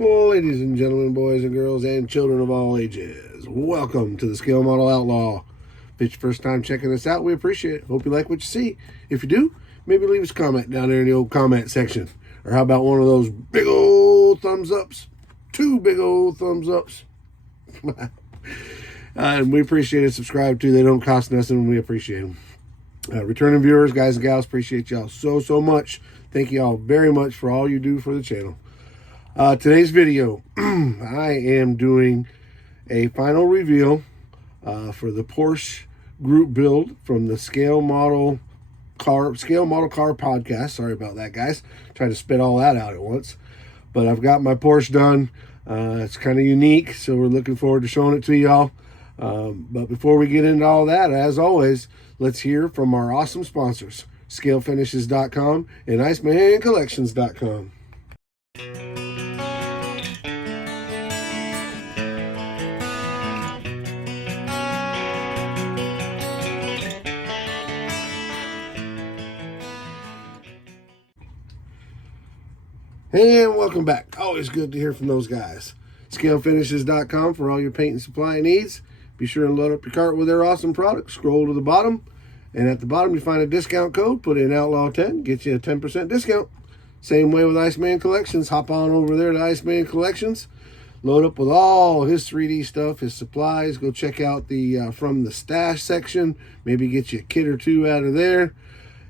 Well, ladies and gentlemen, boys and girls, and children of all ages, welcome to the Scale Model Outlaw. If it's your first time checking us out, we appreciate it. Hope you like what you see. If you do, maybe leave us a comment down there in the old comment section. Or how about one of those big old thumbs ups? 2 big old thumbs ups. And we appreciate it. Subscribe to. They don't cost nothing, and we appreciate them. Returning viewers, guys and gals, appreciate y'all so much. Thank you all very much for all you do for the channel. Today's video, I am doing a final reveal for the Porsche group build from the Scale Model Car podcast. Sorry about that, guys. Trying to spit all that out at once. But I've got my Porsche done. It's kind of unique, so we're looking forward to showing it to y'all. But before we get into all that, as always, let's hear from our awesome sponsors, ScaleFinishes.com and IcemanCollections.com. And welcome back. Always good to hear from those guys. ScaleFinishes.com for all your paint and supply needs. Be sure and load up your cart with their awesome products. Scroll to the bottom, and at the bottom you find a discount code. Put in Outlaw10, get you a 10% discount. Same way with Iceman Collections. Hop on over there to Iceman Collections. Load up with all his 3D stuff, his supplies. Go check out the from the stash section. Maybe get you a kit or two out of there.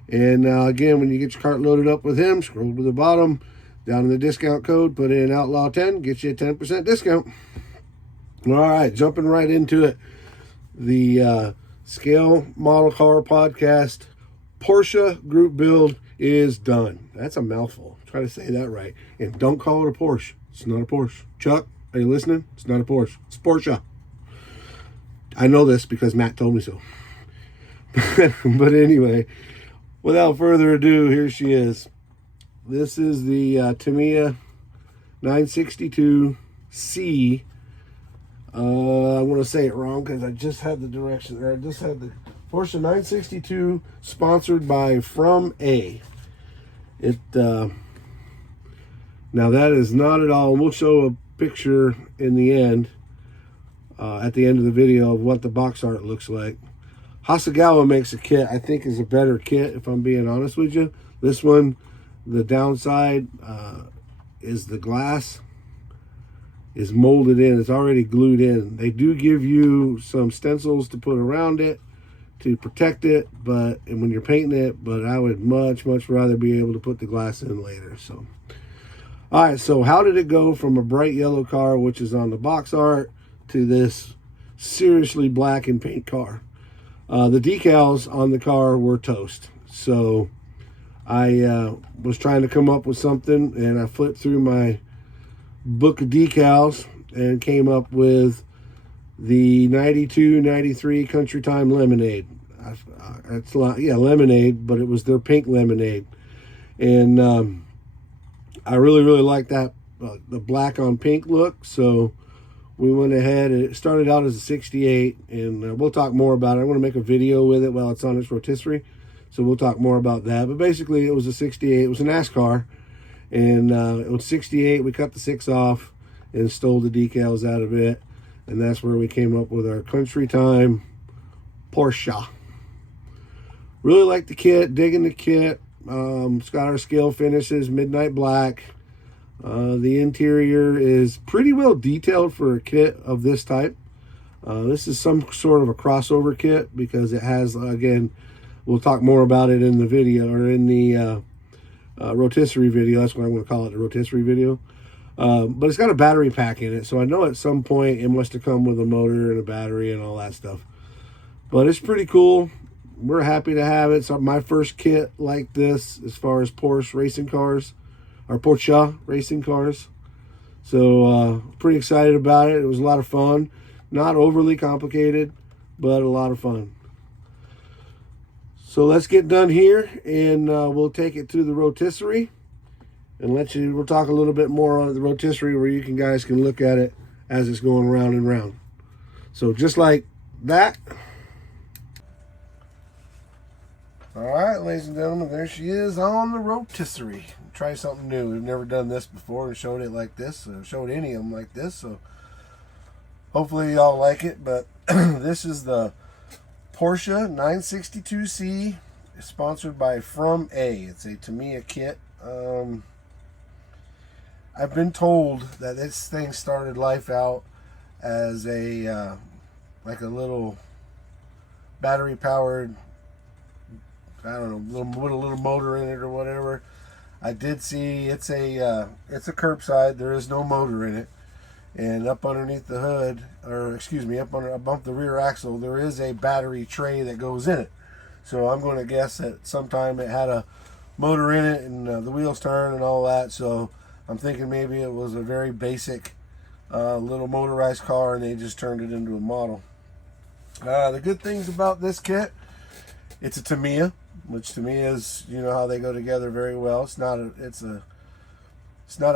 And again, when you get your cart loaded up with him, scroll to the bottom. Down in the discount code, put in Outlaw10, get you a 10% discount. All right, jumping right into it. The Scale Model Car Podcast Porsche group build is done. That's a mouthful. Try to say that right. And don't call it a Porsche. It's not a Porsche. Chuck, are you listening? It's not a Porsche. It's Porsche. I know this because Matt told me so. But anyway, without further ado, here she is. This is the Tamiya 962C. I want to say it wrong because I just had the direction there. I just had the Porsche 962 sponsored by From A. It now that is not at all. We'll show a picture in the end, at the end of the video, of what the box art looks like. Hasegawa makes a kit I think is a better kit, if I'm being honest with you. This one, the downside is the glass is molded in. It's already glued in. They do give you some stencils to put around it to protect it, and when you're painting it, but I would much rather be able to put the glass in later. So, all right, so how did it go from a bright yellow car, which is on the box art, to this seriously black and paint car? The decals on the car were toast. So I was trying to come up with something, and I flipped through my book of decals and came up with the 92-93 Country Time Lemonade. It's lemonade, but it was their pink lemonade. And I really like that, the black on pink look. So we went ahead, and it started out as a 68, and we'll talk more about it. I want to make a video with it while it's on its rotisserie. So we'll talk more about that. But basically, it was a 68. It was a NASCAR. And it was 68. We cut the 6 off and stole the decals out of it. And that's where we came up with our Country Time Porsche. Really like the kit. Digging the kit. It's got our scale finishes. Midnight black. The interior is pretty well detailed for a kit of this type. This is some sort of a crossover kit because it has, again, we'll talk more about it in the video, or in the rotisserie video. That's what I'm going to call it, the rotisserie video. But it's got a battery pack in it, so I know at some point it must have come with a motor and a battery and all that stuff. But it's pretty cool. We're happy to have it. It's my first kit like this as far as Porsche racing cars, or Porsche racing cars. So pretty excited about it. It was a lot of fun. Not overly complicated, but a lot of fun. So let's get done here, and we'll take it to the rotisserie and we'll talk a little bit more on the rotisserie where you guys can look at it as it's going round and round. So just like that. All right, ladies and gentlemen, there she is on the rotisserie. Try something new. We've never done this before and showed it like this, or showed any of them like this. So hopefully y'all like it. But this is the Porsche 962C, sponsored by From A. It's a Tamiya kit. I've been told that this thing started life out as a like a little battery powered, I don't know, with a little motor in it or whatever. I did see it's a curbside. There is no motor in it, and up underneath the hood, or excuse me, above the rear axle, there is a battery tray that goes in it. So I'm going to guess that sometime it had a motor in it, and the wheels turn and all that. So I'm thinking maybe it was a very basic little motorized car, and they just turned it into a model. The good things about this kit, it's a Tamiya, which Tamiya's, you know how they go together very well. It's not a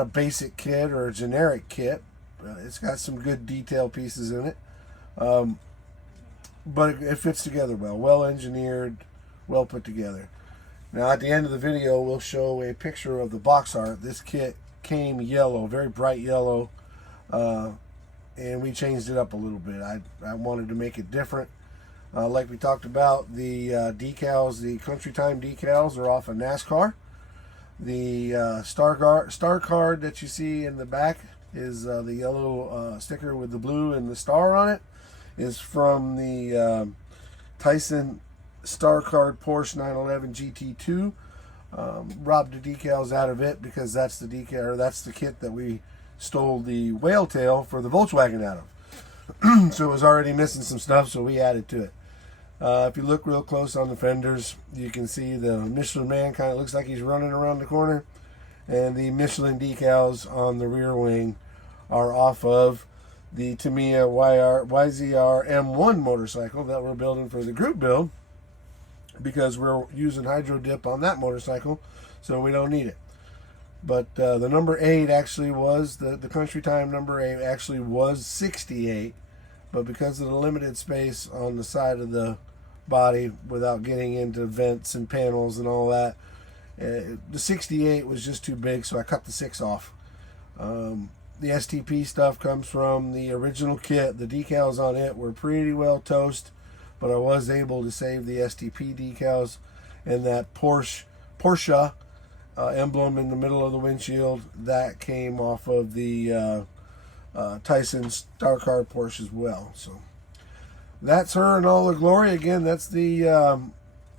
basic kit or a generic kit. It's got some good detail pieces in it, but it fits together well engineered, well put together. Now at the end of the video, we'll show a picture of the box art. This kit came yellow, very bright yellow, and we changed it up a little bit. I wanted to make it different. Like we talked about, the decals, the Country Time decals, are off of NASCAR. The star card that you see in the back is the yellow sticker with the blue and the star on it, is from the Tyson Star Card Porsche 911 GT2. Robbed the decals out of it because that's the decal, or that's the kit that we stole the whale tail for the Volkswagen out of. So it was already missing some stuff, so we added to it. If you look real close on the fenders, you can see the Michelin Man kind of looks like he's running around the corner, and the Michelin decals on the rear wing are off of the Tamiya YZR M1 motorcycle that we're building for the group build, because we're using hydro dip on that motorcycle, so we don't need it. But the number 8 actually was, the Country Time number 8 actually was 68, but because of the limited space on the side of the body, without getting into vents and panels and all that, the 68 was just too big, so I cut the 6 off. The STP stuff comes from the original kit. The decals on it were pretty well toast, but I was able to save the STP decals, and that Porsche emblem in the middle of the windshield, that came off of the Tyson Star Card Porsche as well. So that's her in all her glory. Again, that's the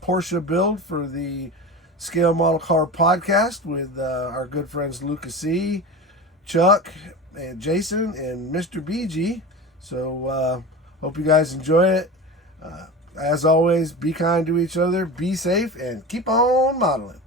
Porsche build for the Scale Model Car Podcast with our good friends Lucas C., Chuck, and Jason, and Mr. BG. So hope you guys enjoy it. As always, be kind to each other, be safe, and keep on modeling.